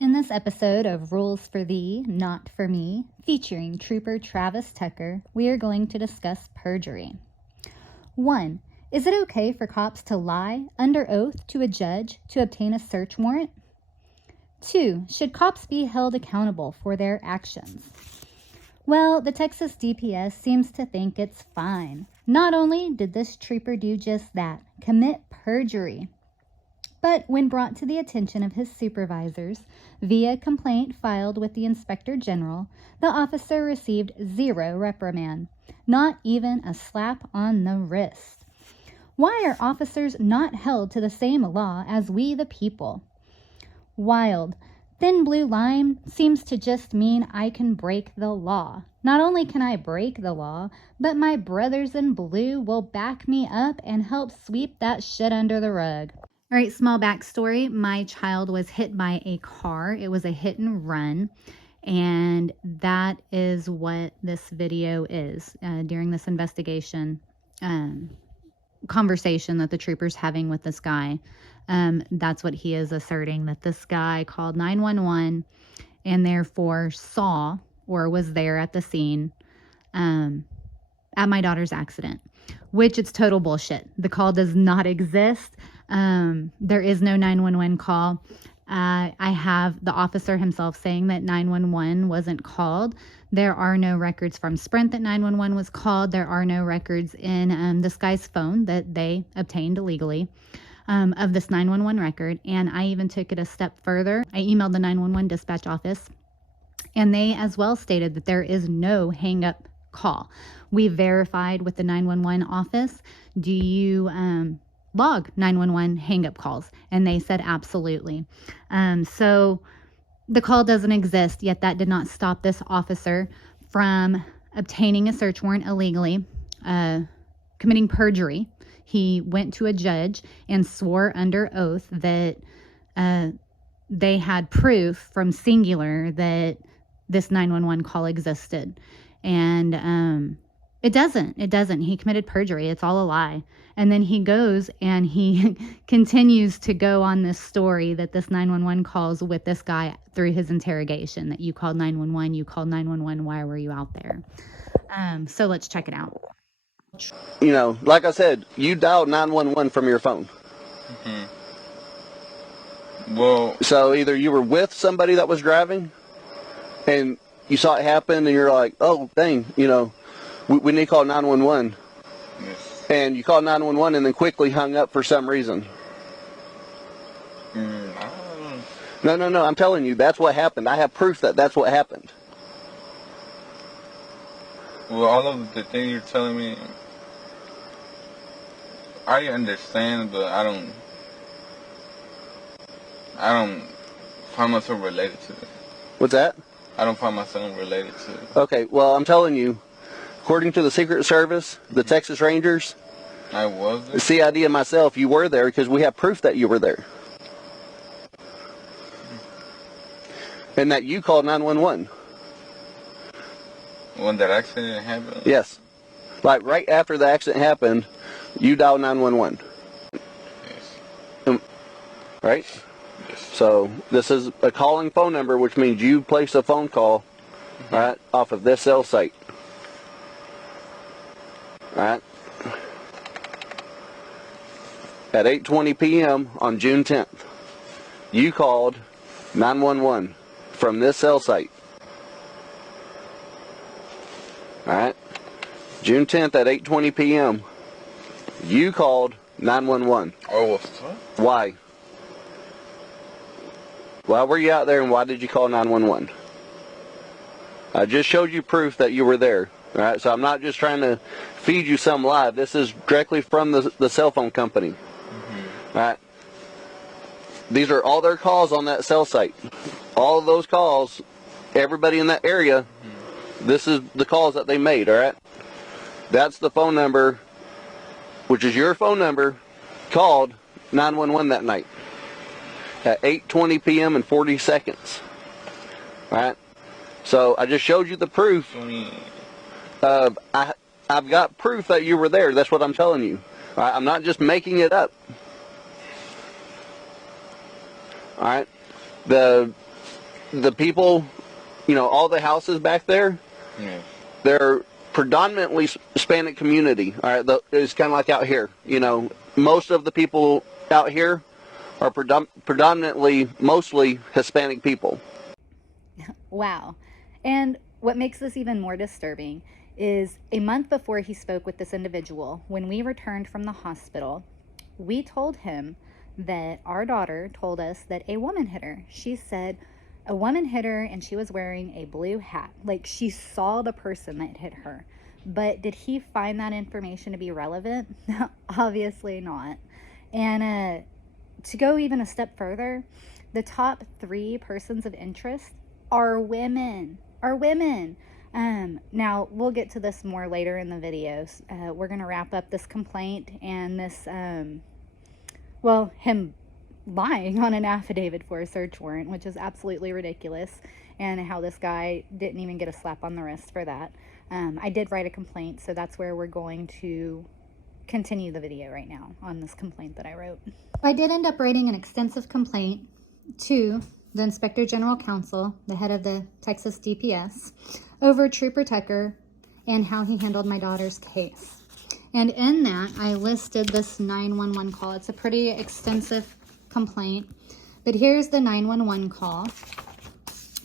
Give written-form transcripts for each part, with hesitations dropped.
In this episode of Rules for Thee, Not for Me, featuring Trooper Travis Tucker, we are going to discuss perjury. 1. Is it okay for cops to lie under oath to a judge to obtain a search warrant? 2. Should cops be held accountable for their actions? Well, the Texas DPS seems to think it's fine. Not only did this trooper do just that, commit perjury, but when brought to the attention of his supervisors via complaint filed with the Inspector General, the officer received 0 reprimand, not even a slap on the wrist. Why are officers not held to the same law as we the people? Wild. Thin blue line seems to just mean I can break the law. Not only can I break the law, but my brothers in blue will back me up and help sweep that shit under the rug. All right, small backstory. My child was hit by a car. It was a hit and run. And that is what this video is. During this investigation conversation that the trooper's having with this guy, that's what he is asserting, that this guy called 911 and therefore saw or was there at the scene at my daughter's accident, which it's total bullshit. The call does not exist. There is no 911 call. I have the officer himself saying that 911 wasn't called. There are no records from Sprint that 911 was called. There are no records in this guy's phone that they obtained illegally of this 911 record. And I even took it a step further. I emailed the 911 dispatch office, and they as well stated that there is no hang-up call. We verified with the 911 office, do you log 911 hang-up calls? And they said absolutely. So the call doesn't exist, yet that did not stop this officer from obtaining a search warrant illegally, committing perjury. He went to a judge and swore under oath that they had proof from Singular that this 911 call existed. And it doesn't. He committed perjury. It's all a lie. And then he goes and he continues to go on this story that this 911 calls with this guy through his interrogation, that you called 911, you called 911, why were you out there? So let's check it out. You know, like I said, you dialed 911 from your phone. Mm-hmm. Well, so either you were with somebody that was driving and you saw it happen and you're like, oh, dang, you know, we need to call 911. yes. And you called 911 and then quickly hung up for some reason. I don't know. No, I'm telling you, that's what happened. I have proof that that's what happened. Well, all of the things you're telling me, I understand, but I don't find myself related to it. What's that? I don't find myself related to it. Okay, well, I'm telling you, according to the Secret Service, the Texas Rangers, I was there? the CID and myself, you were there because we have proof that you were there. And that you called 911. When that accident happened? Yes. Like right after the accident happened, you dialed 911. Yes. Right? Yes. So this is a calling phone number, which means you place a phone call, right, off of this cell site. Right? At 8:20 p.m. on June 10th, you called 911 from this cell site. Alright? June 10th at 8:20 p.m. you called 911. Oh, what's that? Why? Why were you out there and why did you call 911? I just showed you proof that you were there. Alright? So I'm not just trying to feed you some lie. This is directly from the cell phone company. Alright? These are all their calls on that cell site. All of those calls, everybody in that area, this is the calls that they made, alright? That's the phone number, which is your phone number, called 911 that night at 8:20 p.m. and 40 seconds. Alright? So I just showed you the proof. I've got proof that you were there. That's what I'm telling you. Alright? I'm not just making it up. Alright? The the people, all the houses back there, Yeah. they're predominantly Hispanic community. All right, it's kind of like out here. Most of the people out here are predominantly, mostly Hispanic people. Wow. And what makes this even more disturbing is a month before he spoke with this individual, when we returned from the hospital, we told him that our daughter told us that a woman hit her. She said a woman hit her and she was wearing a blue hat. Like, she saw the person that hit her. But did he find that information to be relevant? Obviously not. And to go even a step further, the top 3 persons of interest are women. Now, we'll get to this more later in the videos. We're going to wrap up this complaint and this, him lying on an affidavit for a search warrant, which is absolutely ridiculous, and how this guy didn't even get a slap on the wrist for that. I did write a complaint, so that's where we're going to continue the video right now on this complaint that I wrote. I did end up writing an extensive complaint to the Inspector General Counsel, the head of the Texas DPS, over Trooper Tucker and how he handled my daughter's case. And in that, I listed this 911 call. It's a pretty extensive complaint, but here's the 911 call.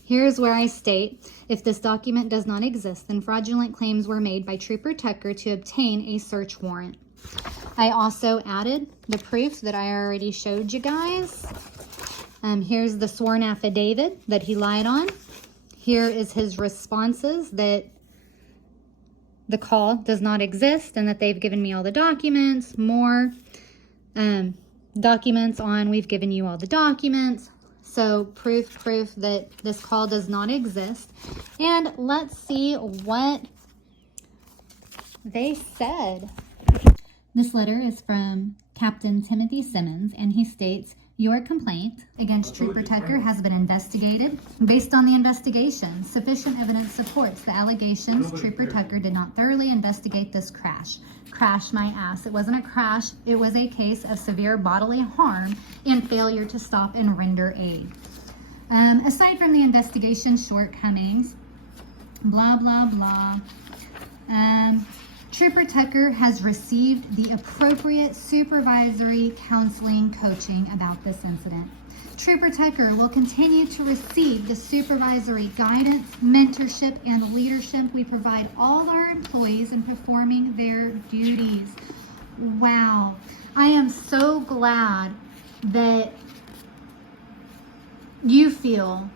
Here's where I state, if this document does not exist, then fraudulent claims were made by Trooper Tucker to obtain a search warrant. I also added the proof that I already showed you guys. Here's the sworn affidavit that he lied on. Here is his responses that the call does not exist and that they've given me all the documents. More documents on we've given you all the documents. So proof that this call does not exist. And let's see what they said. This letter is from Captain Timothy Simmons, and he states, your complaint against Trooper Tucker has been investigated. Based on the investigation, sufficient evidence supports the allegations Trooper Tucker did not thoroughly investigate this crash. Crash my ass. It wasn't a crash. It was a case of severe bodily harm and failure to stop and render aid. Aside from the investigation shortcomings, blah, blah, blah, Trooper Tucker has received the appropriate supervisory counseling coaching about this incident. Trooper Tucker will continue to receive the supervisory guidance, mentorship, and leadership we provide all our employees in performing their duties. Wow. I am so glad that you feel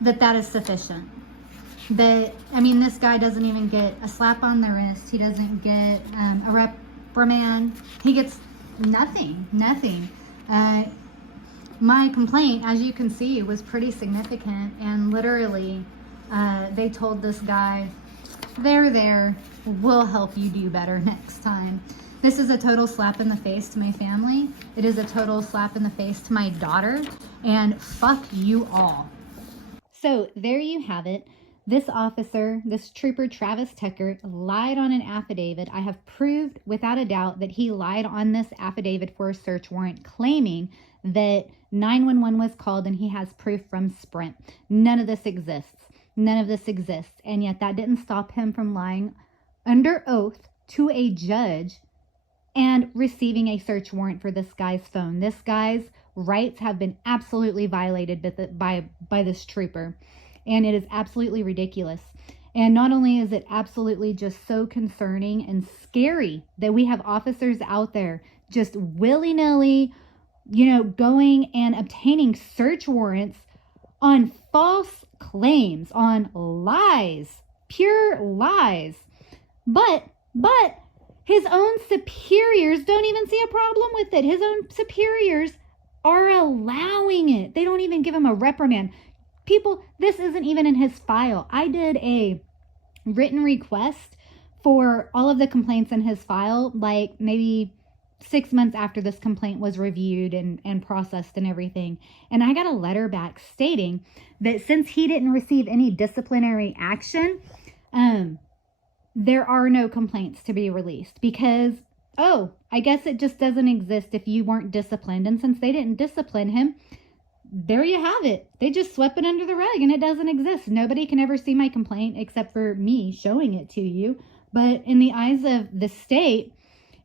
that that is sufficient. This guy doesn't even get a slap on the wrist. He doesn't get a reprimand. He gets nothing. My complaint, as you can see, was pretty significant, and literally they told this guy, there, we'll help you do better next time. This is a total slap in the face to my family. It is a total slap in the face to my daughter, and fuck you all. So there you have it. This officer, this Trooper Travis Tucker, lied on an affidavit. I have proved without a doubt that he lied on this affidavit for a search warrant, claiming that 911 was called, and he has proof from Sprint. None of this exists. And yet that didn't stop him from lying under oath to a judge and receiving a search warrant for this guy's phone. This guy's rights have been absolutely violated by this trooper. And it is absolutely ridiculous. And not only is it absolutely just so concerning and scary that we have officers out there just willy-nilly, going and obtaining search warrants on false claims, on lies, pure lies. But his own superiors don't even see a problem with it. His own superiors are allowing it. They don't even give him a reprimand. People, this isn't even in his file. I did a written request for all of the complaints in his file, like maybe 6 months after this complaint was reviewed and processed and everything. And I got a letter back stating that since he didn't receive any disciplinary action, there are no complaints to be released because, I guess it just doesn't exist if you weren't disciplined. And since they didn't discipline him, there you have it. They just swept it under the rug and it doesn't exist. Nobody can ever see my complaint except for me showing it to you. But in the eyes of the state,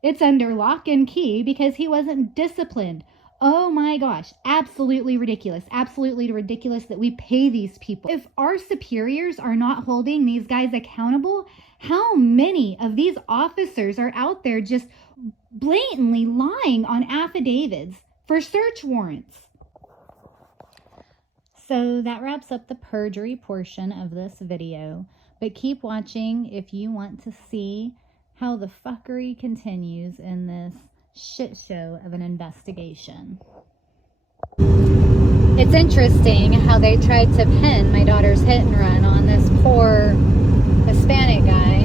it's under lock and key because he wasn't disciplined. Oh my gosh, absolutely ridiculous. Absolutely ridiculous that we pay these people. If our superiors are not holding these guys accountable, how many of these officers are out there just blatantly lying on affidavits for search warrants? So that wraps up the perjury portion of this video, but keep watching if you want to see how the fuckery continues in this shit show of an investigation. It's interesting how they tried to pin my daughter's hit and run on this poor Hispanic guy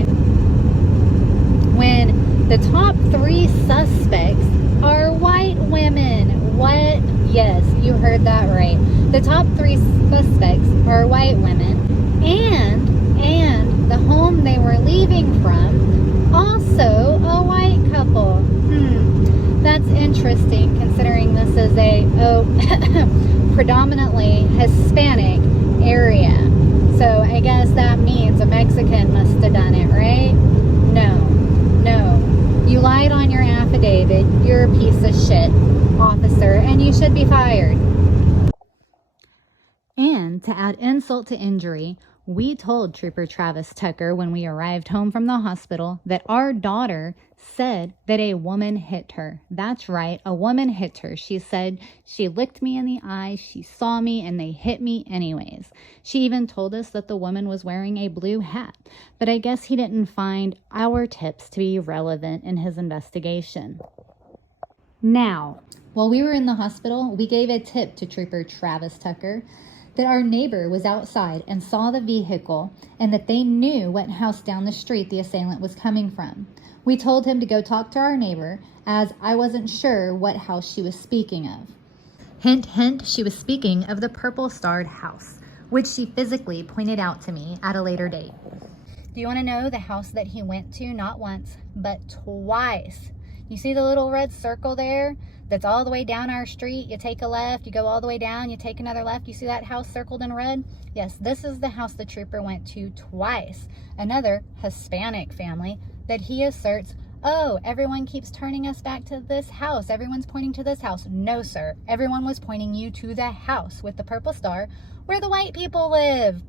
when the top 3 suspects are white women. What? Yes, you heard that right. The top 3 suspects are white women, and the home they were leaving from, also a white couple. That's interesting considering this is a predominantly Hispanic area. So I guess that means a Mexican must have done it, right? No. You lied on your affidavit. You're a piece of shit, officer, and you should be fired. And to add insult to injury, we told Trooper Travis Tucker when we arrived home from the hospital that our daughter said that a woman hit her. That's right, a woman hit her. She said she looked me in the eye, she saw me, and they hit me anyways. She even told us that the woman was wearing a blue hat, but I guess he didn't find our tips to be relevant in his investigation. Now, while we were in the hospital, we gave a tip to Trooper Travis Tucker that our neighbor was outside and saw the vehicle and that they knew what house down the street the assailant was coming from. We told him to go talk to our neighbor, as I wasn't sure what house she was speaking of. Hint, hint, she was speaking of the purple-starred house, which she physically pointed out to me at a later date. Do you want to know the house that he went to not once, but twice? You see the little red circle there? That's all the way down our street. You take a left, you go all the way down, you take another left. You see that house circled in red? Yes, this is the house the trooper went to twice. Another Hispanic family that he asserts, oh, everyone keeps turning us back to this house. Everyone's pointing to this house. No, sir. Everyone was pointing you to the house with the purple star where the white people live.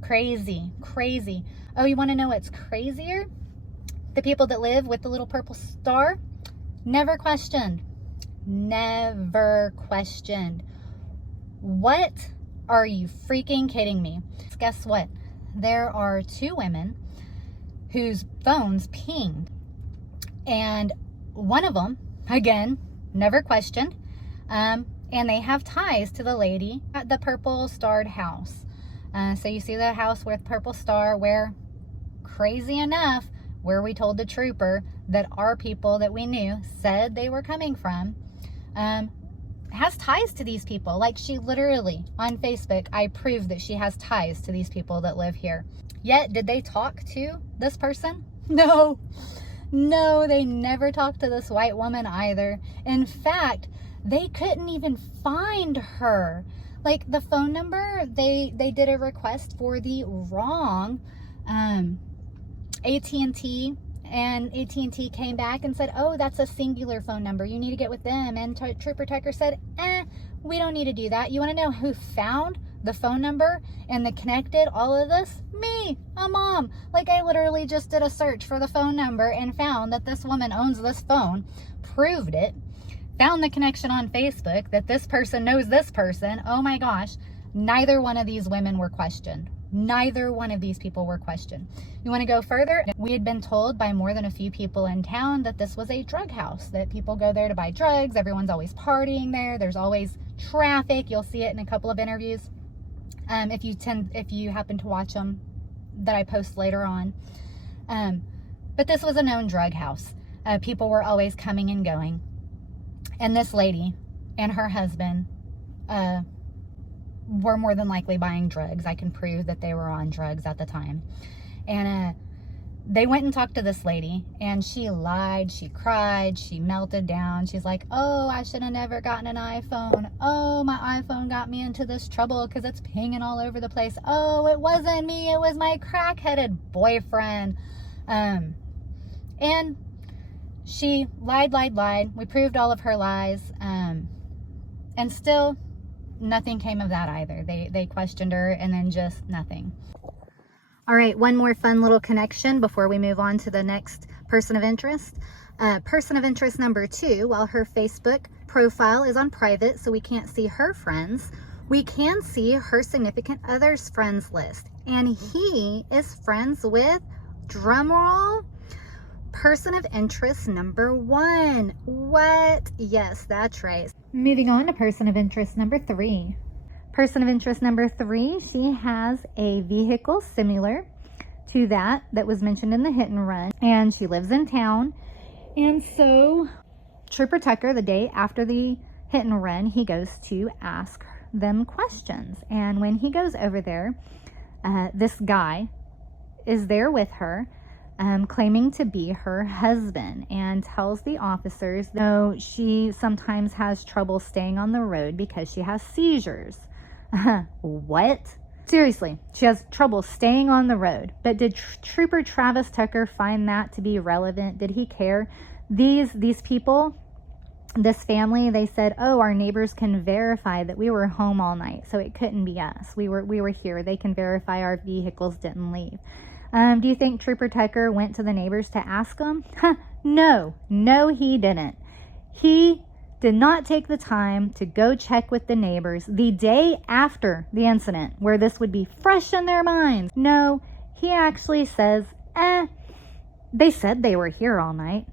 Crazy, crazy. Oh, you want to know what's crazier? The people that live with the little purple star never questioned. Never questioned. What? Are you freaking kidding me? Guess what? There are 2 women whose phones pinged, and one of them, again, never questioned, and they have ties to the lady at the purple starred house. So you see the house with purple star where, crazy enough, where we told the trooper that our people that we knew said they were coming from, has ties to these people. Like, she literally, on Facebook, I proved that she has ties to these people that live here. Yet, did they talk to this person? No, they never talked to this white woman either. In fact, they couldn't even find her. Like, the phone number, they did a request for the wrong AT&T, and AT&T came back and said, oh, that's a singular phone number. You need to get with them. And Trooper Tucker said, we don't need to do that. You want to know who found the phone number and the connected all of this? Me, a mom. Like, I literally just did a search for the phone number and found that this woman owns this phone, proved it, found the connection on Facebook that this person knows this person. Oh my gosh. Neither one of these women were questioned. Neither one of these people were questioned. You want to go further? We had been told by more than a few people in town that this was a drug house, that people go there to buy drugs. Everyone's always partying there. There's always traffic. You'll see it in a couple of interviews. If you happen to watch them that I post later on. But this was a known drug house. People were always coming and going. And this lady and her husband were more than likely buying drugs. I can prove that they were on drugs at the time. And they went and talked to this lady, and she lied, she cried, she melted down. She's like, oh, I should have never gotten an iPhone. Oh, my iPhone got me into this trouble because it's pinging all over the place. Oh, it wasn't me, it was my crack-headed boyfriend. And she lied. We proved all of her lies, and still nothing came of that either. They questioned her, and then just nothing. All right, one more fun little connection before we move on to the next person of interest. Person of interest number 2, while her Facebook profile is on private, so we can't see her friends, we can see her significant other's friends list. And he is friends with, drumroll, person of interest number 1. What? Yes, that's right. Moving on to person of interest number 3. Person of interest number 3, she has a vehicle similar to that was mentioned in the hit and run, and she lives in town. And so Trooper Tucker, the day after the hit and run, he goes to ask them questions. And when he goes over there, this guy is there with her, claiming to be her husband, and tells the officers, no, she sometimes has trouble staying on the road because she has seizures. What? Seriously, she has trouble staying on the road. But did Trooper Travis Tucker find that to be relevant? Did he care? These people, this family, they said, oh, our neighbors can verify that we were home all night, so it couldn't be us. We were here. They can verify our vehicles didn't leave. Do you think Trooper Tucker went to the neighbors to ask them? No, he didn't. He did not take the time to go check with the neighbors the day after the incident, where this would be fresh in their minds. No, he actually says, they said they were here all night.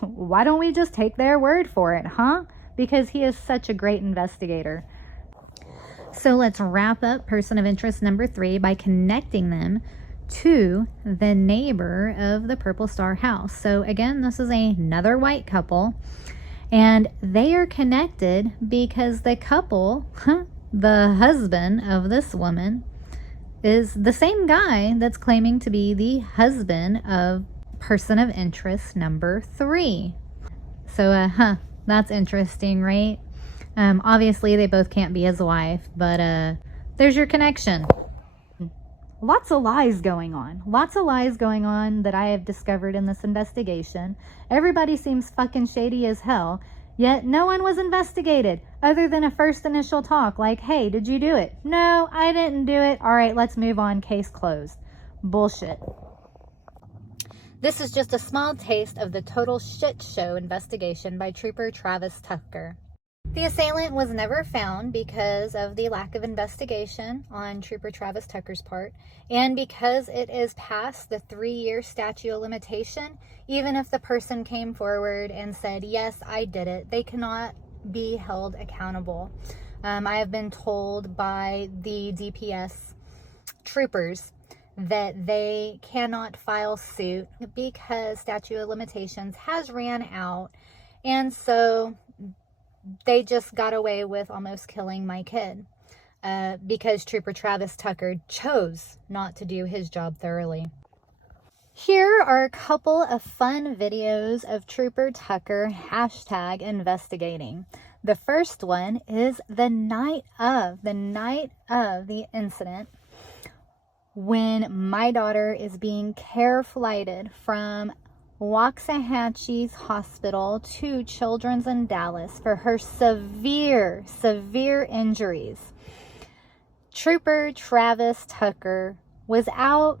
Why don't we just take their word for it, huh? Because he is such a great investigator. So let's wrap up person of interest number 3 by connecting them to the neighbor of the Purple Star house. So again, this is another white couple. And they are connected because the couple, the husband of this woman, is the same guy that's claiming to be the husband of person of interest number 3. So, that's interesting, right? Obviously, they both can't be his wife, but there's your connection. Lots of lies going on. Lots of lies going on that I have discovered in this investigation. Everybody seems fucking shady as hell, yet no one was investigated other than a first initial talk like, hey, did you do it? No, I didn't do it. All right, let's move on. Case closed. Bullshit. This is just a small taste of the total shit show investigation by Trooper Travis Tucker. The assailant was never found because of the lack of investigation on Trooper Travis Tucker's part, and because it is past the 3-year statute of limitation. Even if the person came forward and said, yes, I did it, they cannot be held accountable. I have been told by the DPS troopers that they cannot file suit because statute of limitations has ran out, and so they just got away with almost killing my kid because Trooper Travis Tucker chose not to do his job thoroughly. Here are a couple of fun videos of Trooper Tucker #investigating. The first one is the night of the incident, when my daughter is being care flighted from Waxahachie's hospital to Children's in Dallas for her severe injuries. Trooper Travis Tucker was out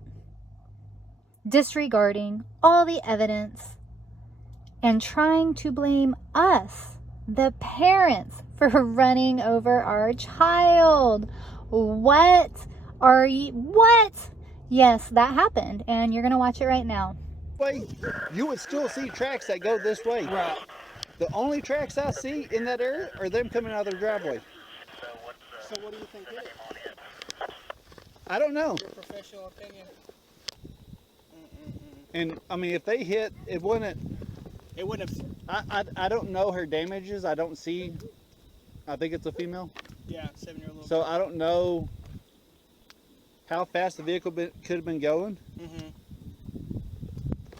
disregarding all the evidence and trying to blame us, the parents, for running over our child. What? Yes, that happened, and you're gonna watch it right now. Way, you would still see tracks that go this way. Right. The only tracks I see in that area are them coming out of their driveway. So what do you think it is? I don't know. Your professional opinion? And I mean, if they hit, it wouldn't have. I don't know her damages. I don't see. I think it's a female. Yeah, 7-year-old. So I don't know how fast the vehicle could have been going.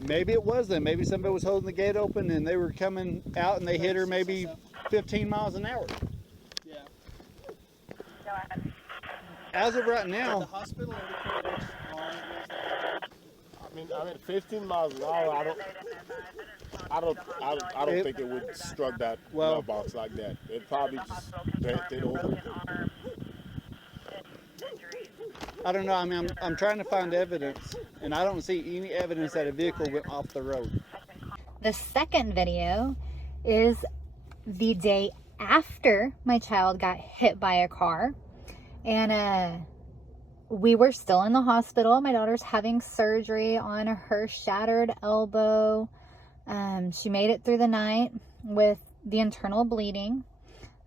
Maybe it was them. Maybe somebody was holding the gate open and they were coming out and they hit her maybe 15 miles an hour. Yeah. As of right Did the now, hospital indicate which line it was that happened? I mean, 15 miles an hour. I don't think it would struck that mailbox like that. It probably just bent it over. I don't know. I mean, I'm trying to find evidence, and I don't see any evidence that a vehicle went off the road. The second video is the day after my child got hit by a car. And we were still in the hospital. My daughter's having surgery on her shattered elbow. She made it through the night with the internal bleeding.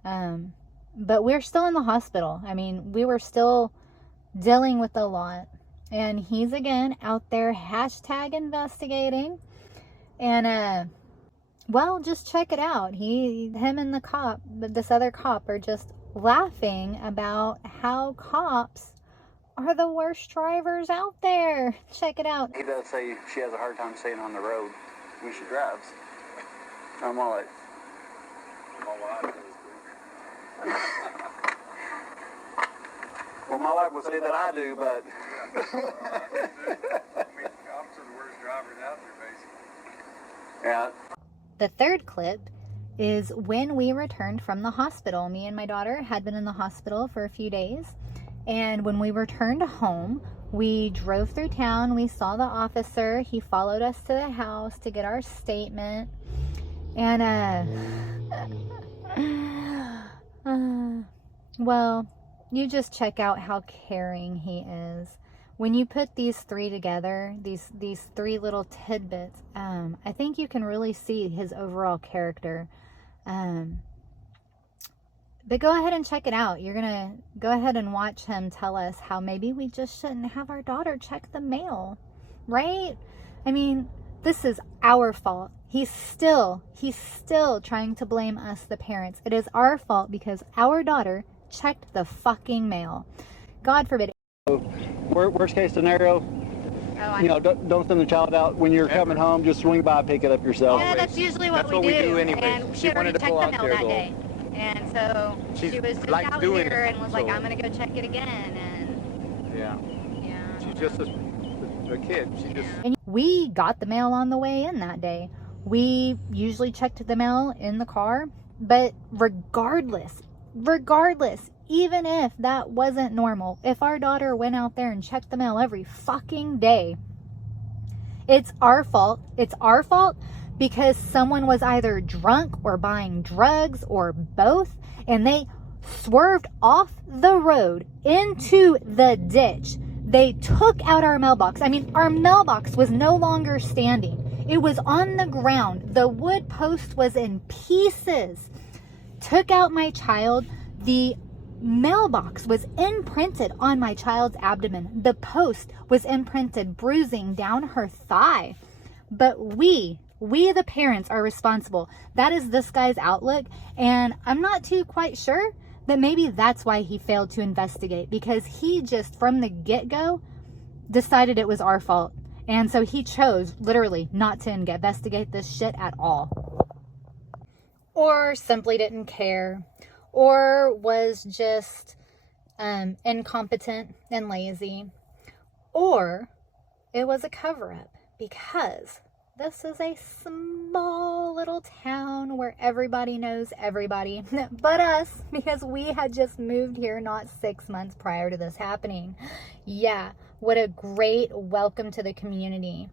But we're still in the hospital. I mean, we were still dealing with a lot. And he's again out there hashtag investigating. And well, just check it out. Him and the cop, this other cop, are just laughing about how cops are the worst drivers out there. Check it out. He does say she has a hard time staying on the road when she drives. I'm all like, well, my wife would say that I do, but. Cops are the worst drivers out there, basically. Yeah. The third clip is when we returned from the hospital. Me and my daughter had been in the hospital for a few days. And when we returned home, we drove through town. We saw the officer. He followed us to the house to get our statement. And, well, you just check out how caring he is. When you put these three together, these three little tidbits, I think you can really see his overall character. But go ahead and check it out. You're gonna go ahead and watch him tell us how maybe we just shouldn't have our daughter check the mail, right? I mean, this is our fault. He's still trying to blame us, the parents. It is our fault because our daughter checked the fucking mail. God forbid. Worst case scenario, don't send the child out when you're coming home. Just swing by, pick it up yourself. Yeah, that's usually what we do. Anyway. And she already checked the mail that day. And so she was just out here and was like, I'm going to go check it again. And Yeah. She's just a kid. She just. And we got the mail on the way in that day. We usually checked the mail in the car, but regardless, even if that wasn't normal, if our daughter went out there and checked the mail every fucking day, it's our fault. It's our fault because someone was either drunk or buying drugs or both, and they swerved off the road into the ditch. They took out our mailbox. I mean, our mailbox was no longer standing. It was on the ground. The wood post was in pieces. Took out my child. The mailbox was imprinted on my child's abdomen. The post was imprinted, bruising down her thigh. But we the parents are responsible. That is this guy's outlook. And I'm not too quite sure that maybe that's why he failed to investigate, because he just from the get-go decided it was our fault. And so he chose literally not to investigate this shit at all. Or simply didn't care. Or was just incompetent and lazy. Or it was a cover-up, because this is a small little town where everybody knows everybody but us, because we had just moved here not 6 months prior to this happening. Yeah, what a great welcome to the community.